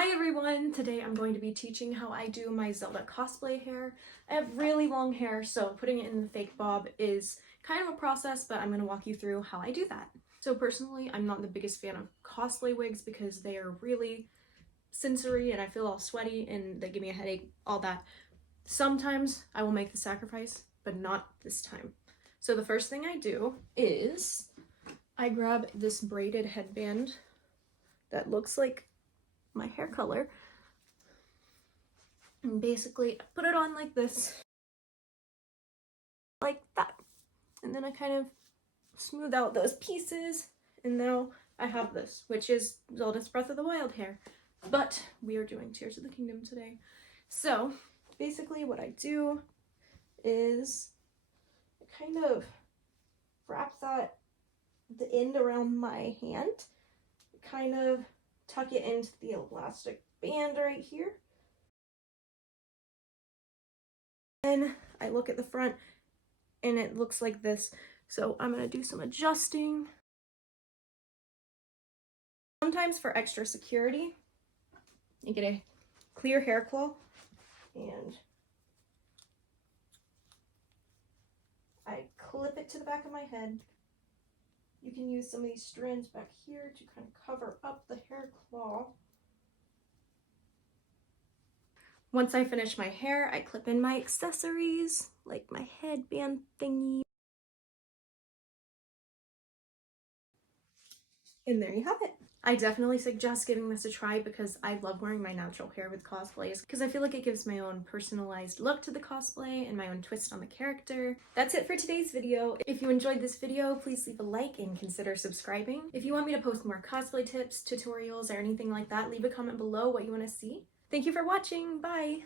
Hi everyone! Today I'm going to be teaching how I do my Zelda cosplay hair. I have really long hair, so putting it in the fake bob is kind of a process, but I'm going to walk you through how I do that. So personally, I'm not the biggest fan of cosplay wigs because they are really sensory and I feel all sweaty and they give me a headache, all that. Sometimes I will make the sacrifice, but not this time. So the first thing I do is I grab this braided headband that looks like my hair color and basically put it on like this, like that, and then I kind of smooth out those pieces, and now I have this, which is Zelda's Breath of the Wild hair, but we are doing Tears of the Kingdom today. So basically what I do is I kind of wrap the end around my hand, kind of tuck it into the elastic band right here. Then I look at the front and it looks like this. So I'm gonna do some adjusting. Sometimes for extra security, you get a clear hair claw and I clip it to the back of my head. You can use some of these strands back here to kind of cover up the hair claw. Once I finish my hair, I clip in my accessories, like my headband thingy. And there you have it. I definitely suggest giving this a try because I love wearing my natural hair with cosplays because I feel like it gives my own personalized look to the cosplay and my own twist on the character. That's it for today's video. If you enjoyed this video, please leave a like and consider subscribing. If you want me to post more cosplay tips, tutorials, or anything like that, leave a comment below what you want to see. Thank you for watching. Bye!